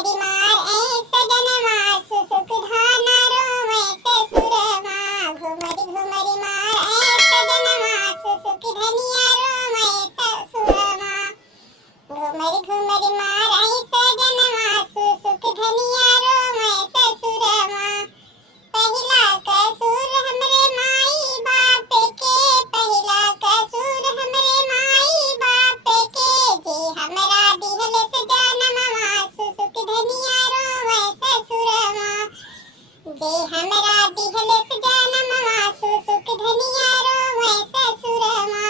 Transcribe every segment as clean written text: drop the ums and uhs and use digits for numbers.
घुमरी मार ऐ सजनवा सुसुक धाना रोवे ससुरमा। घुमरी घुमरी मार ऐ सजनवा सुसुक धनिया रोवे ससुरमा। घुमरी घुमरी मार ऐ सजनवा सुसुक धनिया रोवे ससुरमा। पहिला कसूर हमरे माई बाप के, पहिला कसूर हमरे माई बाप के। जे हमरा दिहल सजनवा सुसुक धनिया रोवे ससुरमा। जे हमरा दिहल सजनवा सुसुक धनिया रोवे ससुरमा।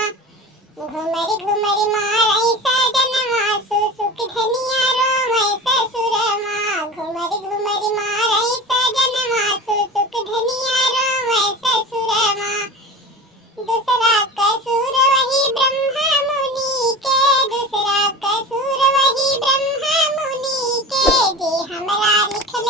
घुमरी घुमरी मार ऐ सजनवा सुसुक धनिया रोवे ससुरमा। घुमरी घुमरी मार ऐ सजनवा सुसुक धनिया रोवे ससुरमा। दूसरा कसूर वही ब्रह्मा मुनि के, दूसरा कसूर वही ब्रह्मा मुनि के। जे हमरा लिखल